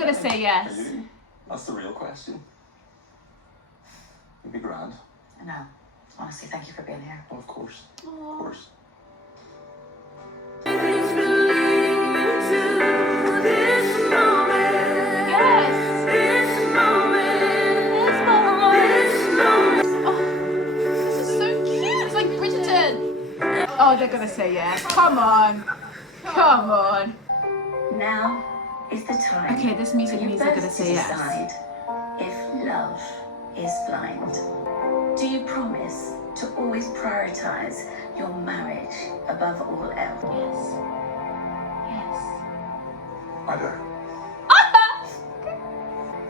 gonna say yes. Are you? That's the real question. You'd be grand. No, honestly, thank you for being here. Well, of course. Aww. Of course. Oh, they're gonna say yes. Come on. Come on. Now is the time. Okay, this music means they're gonna to say yes. decide if love is blind. Do you promise to always prioritize your marriage above all else? Yes. Yes. I do.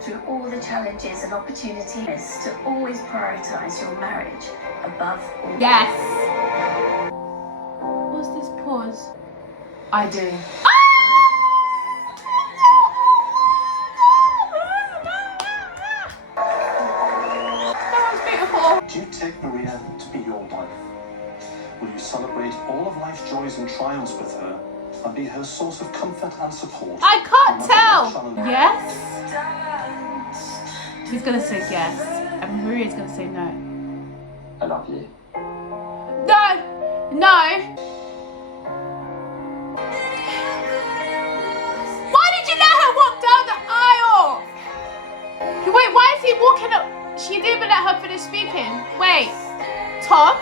Through all the challenges and opportunities, to always prioritize your marriage above all. Yes. What's this pause? I do. That was beautiful. Do you take Maria to be your wife? Will you celebrate all of life's joys and triumphs with her and be her source of comfort and support? I can't no tell. matter Yes. He's gonna say yes, and Maria's gonna say no. I love you. No. No. Why did you let her walk down the aisle? Wait, why is he walking up? She didn't even let her finish speaking. Wait, Tom?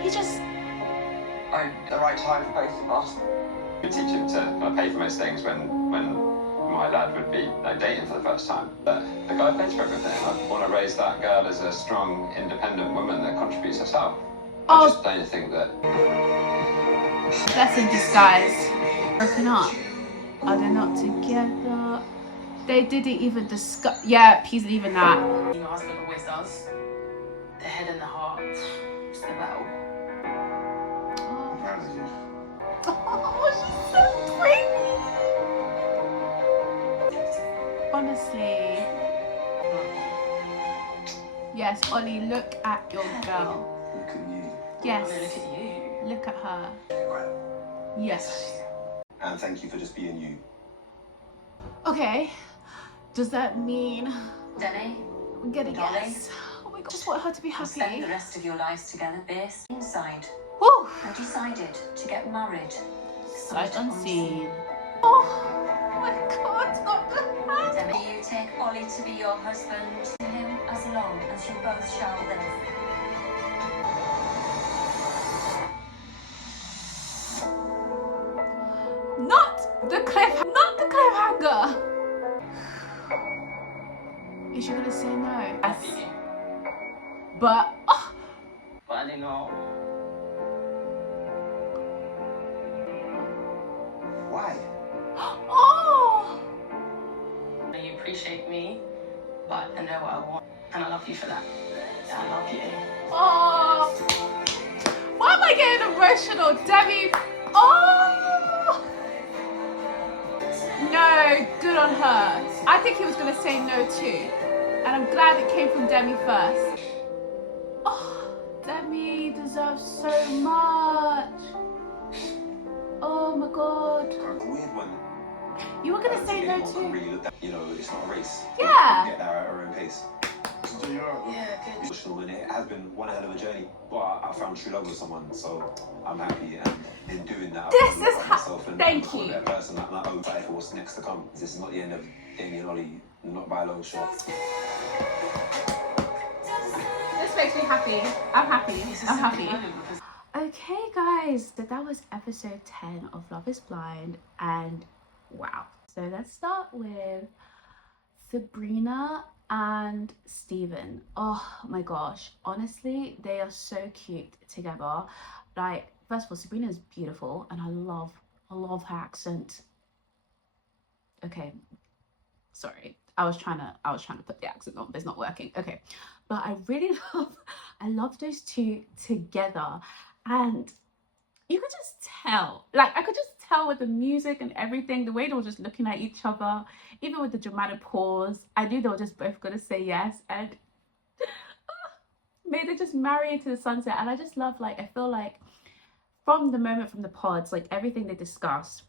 He just... The right time for both of us. We teach him to kind of pay for most things when my lad would be like dating for the first time. But the guy pays for everything. I want to raise that girl as a strong, independent woman that contributes herself. I just don't think that... That's in disguise. Broken up. Are they not together? They didn't even discuss. Yeah, he's leaving that. Your husband always does. The head and the heart. It's the battle. I'm proud of you. Oh, she's so pretty. Honestly. Yes, Ollie, look at your girl. Look at you. Yes. Look at you. Look at her. Right. Yes. And thank you for just being you. Okay. Does that mean Demi, we're gonna Darling. guess? Oh my god, I just want her to be spend happy. the rest of your lives together, this inside, Woo! and decided to get married. Sight unseen. Oh my god, not the hand. Demi, you take Ollie to be your husband, to him as long as you both shall live. Not the cliffhanger. Is she gonna say no? Yes. But But I didn't know. Why? oh, You appreciate me, but I know what I want. And I love you for that. I love you. oh. Why am I getting emotional, Demi? Oh. No, good on her. I think he was gonna say no too, and I'm glad it came from Demi first. Oh, Demi deserves so much. Oh my god. A weird one. You were gonna say no Anyone can too. really look at, you know, it's not a race. Yeah. We get there at our own pace. Yeah, good. Emotional, and it has been one hell of a journey. But I found true love with someone, so I'm happy. And in doing that, This I've is loved myself and thank become a you. better person. I'm like, oh, fight for what's next to come. This is not the end of Demi and Ollie, not by a long shot. This makes me happy. I'm happy. I'm happy. Okay, guys, so that was episode 10 of Love is Blind, and wow. So let's start with Sabrina and Steven. Oh my gosh, honestly, they are so cute together. Like, first of all, Sabrina is beautiful, and I love her accent. Okay, sorry, I was trying to put the accent on, but it's not working. Okay, but I love those two together, and you could just tell, like, I could just tell with the music and everything, the way they were just looking at each other, even with the dramatic pause, I knew they were just both gonna say yes, and may they just marry into the sunset. And I just love, like, I feel like from the moment from the pods, like everything they discussed,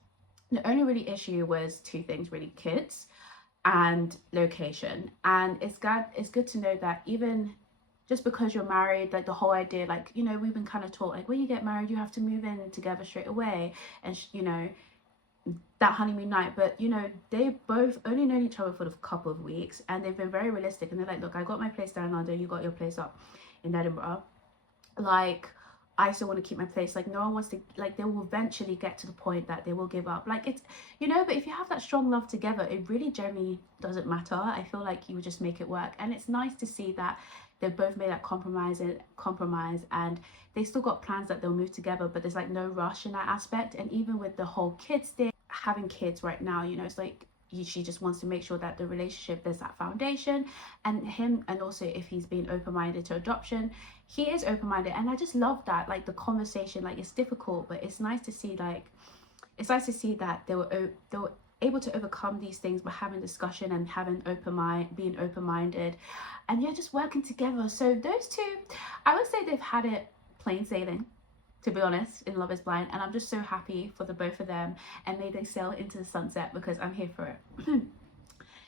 the only really issue was two things really: kids and location. And it's good to know that even just because you're married, like the whole idea, like, you know, we've been kind of taught like when you get married you have to move in together straight away, and you know, that honeymoon night. But you know, they both only known each other for a couple of weeks, and they've been very realistic, and they're like, look, I got my place down in London, you got your place up in Edinburgh, like I still want to keep my place. Like no one wants to, like they will eventually get to the point that they will give up. Like it's, you know, but if you have that strong love together, it really generally doesn't matter. I feel like you would just make it work. And it's nice to see that they've both made that compromise, and they still got plans that they'll move together, but there's like no rush in that aspect. And even with the whole kids thing, having kids right now, you know, it's like she just wants to make sure that the relationship, there's that foundation. And him, and also if he's been open-minded to adoption, he is open-minded. And I just love that, like the conversation, like it's difficult, but it's nice to see, like it's nice to see that they were able to overcome these things by having discussion and having being open-minded, and yeah, just working together. So those two, I would say they've had it plain sailing, to be honest, in Love is Blind. And I'm just so happy for the both of them, and may they sail into the sunset, because I'm here for it.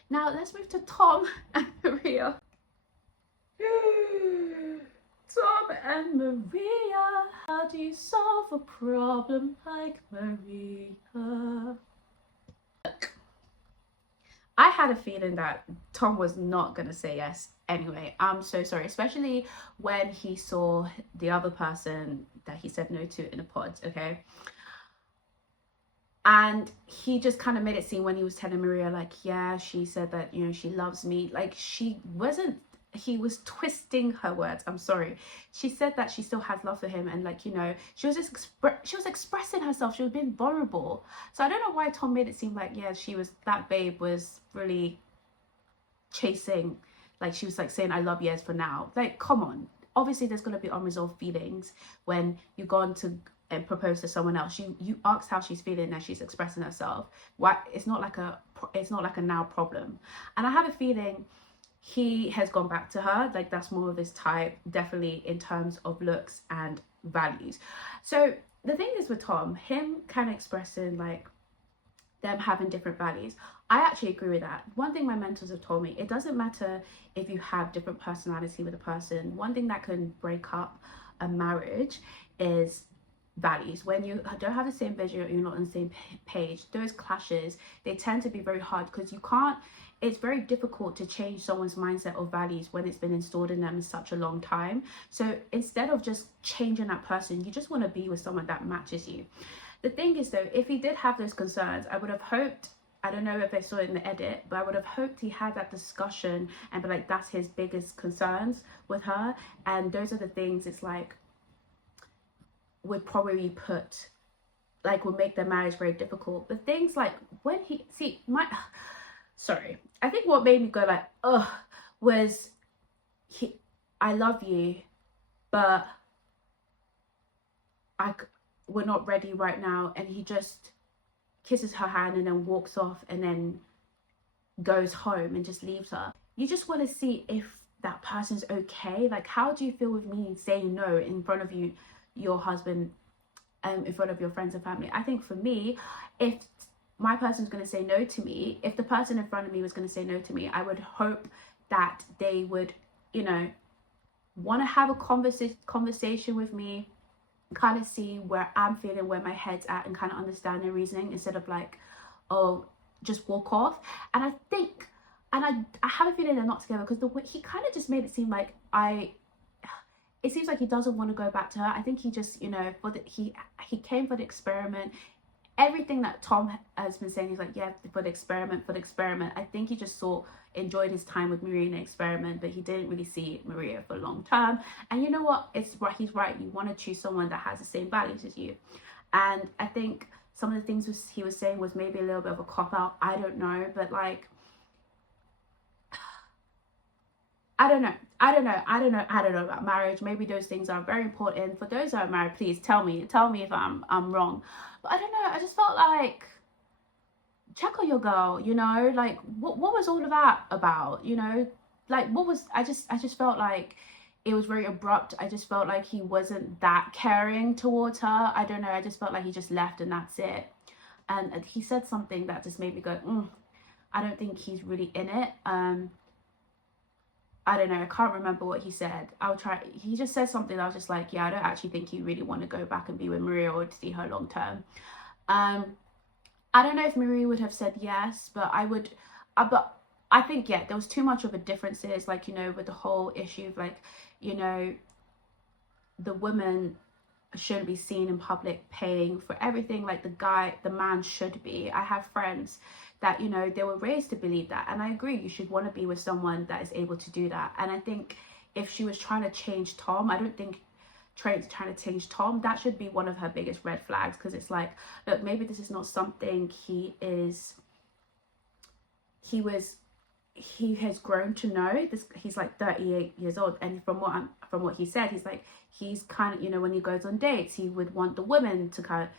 Now let's move to Tom and Maria. Tom and Maria, how do you solve a problem like Maria? I had a feeling that Tom was not gonna say yes anyway. I'm so sorry, especially when he saw the other person that he said no to in the pods, okay? And he just kind of made it seem when he was telling Maria, like, yeah, she said that, you know, she loves me. Like he was twisting her words. I'm sorry. She said that she still has love for him, and like, you know, she was just expressing herself. She was being vulnerable. So I don't know why Tom made it seem like, yeah, that babe was really chasing, like she was like saying I love you for now. Like, come on. Obviously there's going to be unresolved feelings when you go on to and propose to someone else. You asked how she's feeling and she's expressing herself. Why? It's not like a now problem. And I have a feeling he has gone back to her. Like that's more of his type, definitely in terms of looks and values. So the thing is with Tom, him kind of expressing like them having different values, I actually agree with that. One thing my mentors have told me, it doesn't matter if you have different personality with a person. One thing that can break up a marriage is values. When you don't have the same vision, or you're not on the same page, those clashes, they tend to be very hard, because you can't, it's very difficult to change someone's mindset or values when it's been installed in them in such a long time. So instead of just changing that person, you just want to be with someone that matches you. The thing is though, if he did have those concerns, I would have hoped, I don't know if I saw it in the edit, but I would have hoped he had that discussion and be like, that's his biggest concerns with her, and those are the things it's like would probably would make their marriage very difficult. But things like when he I think what made me go like ugh was I love you, but we're not ready right now, and he just kisses her hand and then walks off and then goes home and just leaves her. You just want to see if that person's okay. Like, how do you feel with me saying no in front of your husband, in front of your friends and family? I think for me, if my person's going to say no to me, if the person in front of me was going to say no to me, I would hope that they would, you know, want to have a conversation with me, kind of see where I'm feeling, where my head's at, and kind of understand their reasoning, instead of like, oh, just walk off. And I think, and I have a feeling they're not together, because the way he kind of just made it seem like it seems like he doesn't want to go back to her. I think he just, you know, he came for the experiment. Everything that Tom has been saying is like, yeah, for the experiment. I think he just enjoyed his time with Maria in the experiment, but he didn't really see Maria for a long term. And you know what? He's right. You want to choose someone that has the same values as you. And I think some of the things he was saying was maybe a little bit of a cop-out. I don't know, but like, I don't know about marriage. Maybe those things are very important. For those that are married, please tell me if I'm wrong. But I don't know, I just felt like, check on your girl, you know, like what was all of that about, you know? Like, what was, I just felt like it was very abrupt. I just felt like he wasn't that caring towards her. I don't know, I just felt like he just left and that's it. And he said something that just made me go, I don't think he's really in it. I don't know, I can't remember what he said. He just said something that I was just like, yeah, I don't actually think you really want to go back and be with Maria or to see her long term. I don't know if Maria would have said yes, but but I think, yeah, there was too much of a differences, like, you know, with the whole issue of, like, you know, the woman shouldn't be seen in public paying for everything like the man should be. I have friends that, you know, they were raised to believe that, and I agree, you should want to be with someone that is able to do that. And I think if she was trying to change Tom, I don't think trying to change Tom, that should be one of her biggest red flags, because it's like, look, maybe this is not something he has grown to know. He's like 38 years old, and from what he said, he's like, he's kind of, you know, when he goes on dates, he would want the women to kind of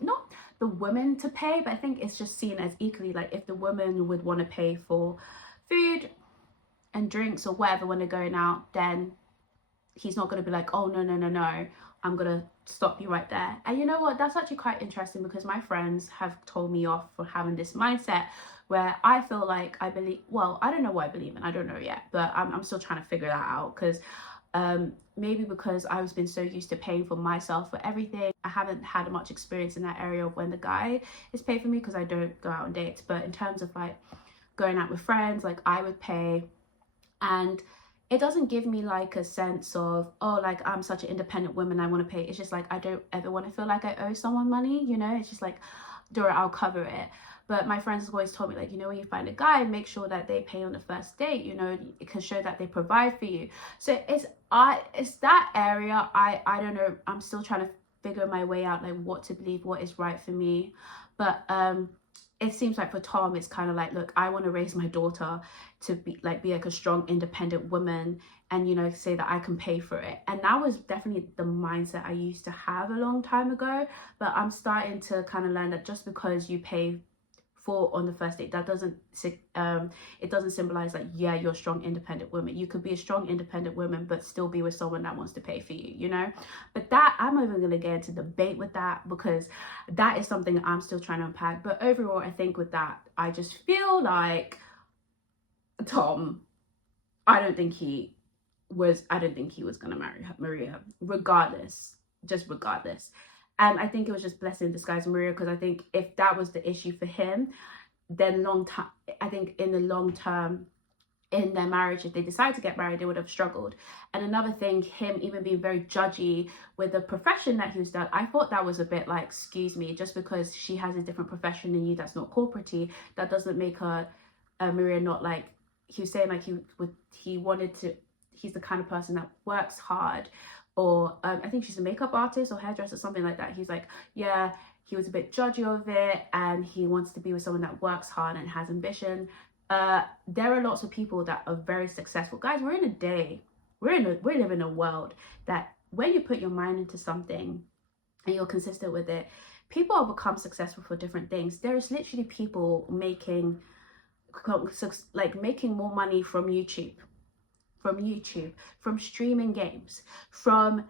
not the women to pay, but I think it's just seen as equally, like, if the woman would want to pay for food and drinks or whatever when they're going out, then he's not going to be like, oh, no, I'm going to stop you right there. And you know what, that's actually quite interesting, because my friends have told me off for having this mindset where I feel like I believe, well, I don't know what I believe in, I don't know yet, but I'm still trying to figure that out, because maybe because I've been so used to paying for myself for everything, I haven't had much experience in that area of when the guy is paid for me, because I don't go out on dates. But in terms of like going out with friends, like I would pay, and it doesn't give me like a sense of, oh, like I'm such an independent woman, I want to pay. It's just like, I don't ever want to feel like I owe someone money, you know. It's just like, Dora, I'll cover it. But my friends have always told me, like, you know, when you find a guy, make sure that they pay on the first date, you know, it can show that they provide for you. So it's that area, I don't know, I'm still trying to figure my way out, like what to believe, what is right for me. But it seems like for Tom, it's kind of like, look, I want to raise my daughter to be like a strong, independent woman, and, you know, say that I can pay for it. And that was definitely the mindset I used to have a long time ago. But I'm starting to kind of learn that just because you pay for on the first date, that doesn't it doesn't symbolize like, yeah, you're a strong, independent woman. You could be a strong, independent woman but still be with someone that wants to pay for you, you know. But that, I'm not even going to get into debate with that, because that is something I'm still trying to unpack. But overall, I think with that, I just feel like Tom, I don't think he was going to marry Maria, regardless. And I think it was just blessing in disguise, Maria, because I think if that was the issue for him, then I think in the long term in their marriage, if they decide to get married, they would have struggled. And another thing, him even being very judgy with the profession that he was done, I thought that was a bit like, excuse me, just because she has a different profession than you that's not corporate-y, that doesn't make her Maria not like, he was saying like he's the kind of person that works hard. Or I think she's a makeup artist or hairdresser, something like that. He's like, yeah, he was a bit judgy of it, and he wants to be with someone that works hard and has ambition. There are lots of people that are very successful. Guys, we live in a world that when you put your mind into something and you're consistent with it, people have become successful for different things. There's literally people making more money from YouTube, from streaming games, from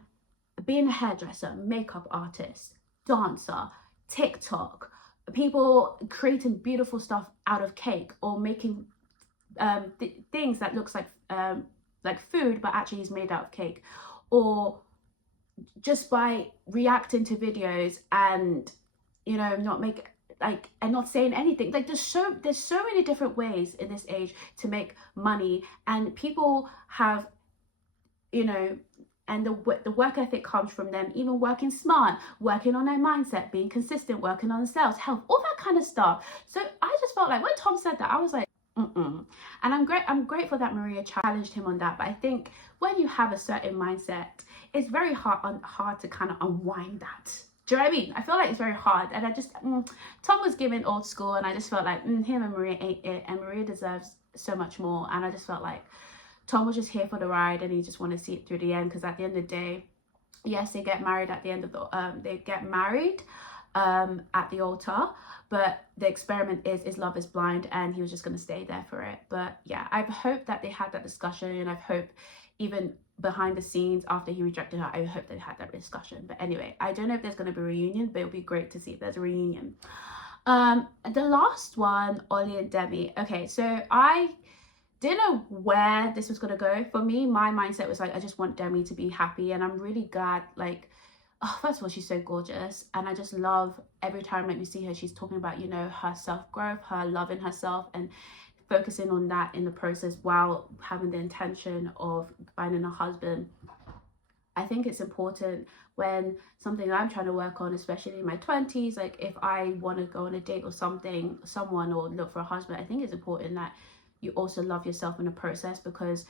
being a hairdresser, makeup artist, dancer, TikTok, people creating beautiful stuff out of cake, or making things that looks like food but actually is made out of cake, or just by reacting to videos and, you know, not saying anything. Like there's so many different ways in this age to make money, and people have, you know, and the work ethic comes from them even working smart, working on their mindset, being consistent, working on themselves, health, all that kind of stuff. So I just felt like when Tom said that, I was like, and I'm grateful that Maria challenged him on that. But I think when you have a certain mindset, it's very hard to kind of unwind that. Do you know what I mean? I feel like it's very hard. And I just, Tom was giving old school, and I just felt like him and Maria ain't it, and Maria deserves so much more. And I just felt like Tom was just here for the ride, and he just wanted to see it through the end, because at the end of the day, yes, they get married at the end of the, at the altar, but the experiment is Love is Blind, and he was just going to stay there for it. But yeah, I hope that they had that discussion, and I hope even behind the scenes after he rejected her. I hope they had that discussion. But anyway, I don't know if there's going to be a reunion, but it would be great to see if there's a reunion. The last one, Ollie and Demi. Okay, so I didn't know where this was going to go. For me, my mindset was like, I just want Demi to be happy, and I'm really glad, like, oh, first of all, she's so gorgeous, and I just love every time like we see her, she's talking about, you know, her self-growth, her loving herself, and focusing on that in the process while having the intention of finding a husband. I think it's important when something I'm trying to work on, especially in my 20s, like if I want to go on a date or someone or look for a husband, I think it's important that you also love yourself in the process, because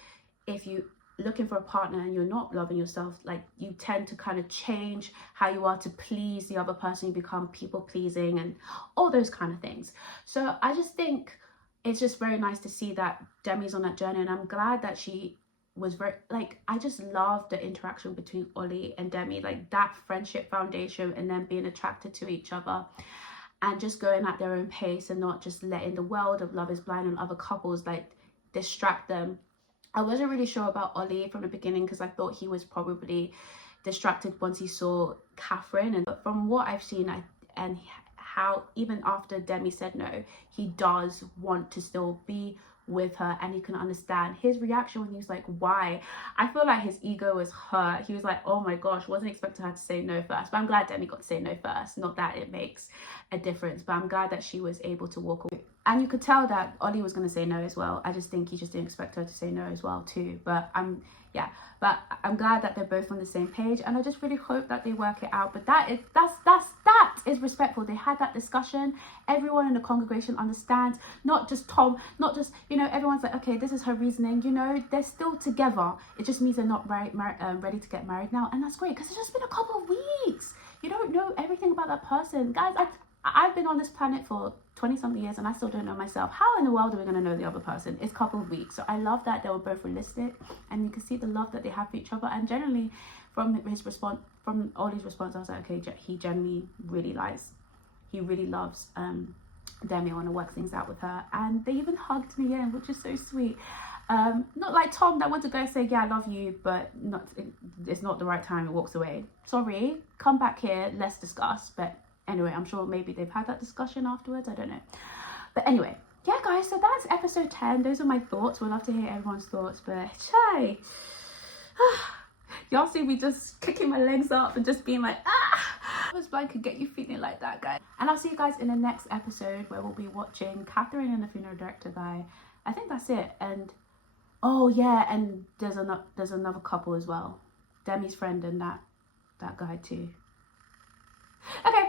if you looking for a partner and you're not loving yourself, like you tend to kind of change how you are to please the other person. You become people pleasing and all those kind of things. So I just think it's just very nice to see that Demi's on that journey, and I'm glad that she was very, like, I just love the interaction between Ollie and Demi, like that friendship foundation, and then being attracted to each other and just going at their own pace and not just letting the world of Love is Blind and other couples like distract them. I wasn't really sure about Ollie from the beginning because I thought he was probably distracted once he saw Catherine, but from what I've seen and how even after Demi said no, he does want to still be with her, and you can understand his reaction when he was like, why? I feel like his ego was hurt. He was like, oh my gosh, wasn't expecting her to say no first. But I'm glad Demi got to say no first. Not that it makes a difference, but I'm glad that she was able to walk away. And you could tell that Ollie was going to say no as well. I just think he just didn't expect her to say no as well too. But I'm glad that they're both on the same page, and I just really hope that they work it out. But that is respectful. They had that discussion. Everyone in the congregation understands, not just Tom, not just, you know, everyone's like, okay, this is her reasoning, you know, they're still together. It just means they're not ready to get married now, and that's great because it's just been a couple of weeks. You don't know everything about that person, guys. I've been on this planet for 20-something years and I still don't know myself. How in the world are we going to know the other person? It's a couple of weeks. So I love that they were both realistic, and you can see the love that they have for each other. And generally from his response, from Ollie's response, I was like, okay, he generally really loves Demi. I want to work things out with her. And they even hugged me in, which is so sweet. Not like Tom that went to go say, yeah, I love you, but it's not the right time, and walks away. Sorry, come back here, let's discuss. But anyway, I'm sure maybe they've had that discussion afterwards. I don't know. But anyway, yeah, guys, so that's episode 10. Those are my thoughts. We'd love to hear everyone's thoughts. But, chai, y'all see me just kicking my legs up and just being like, Love is Blind could get you feeling like that, guys. And I'll see you guys in the next episode where we'll be watching Catherine and the funeral director guy. I think that's it. And, oh, yeah, and there's another couple as well. Demi's friend and that guy too. Okay.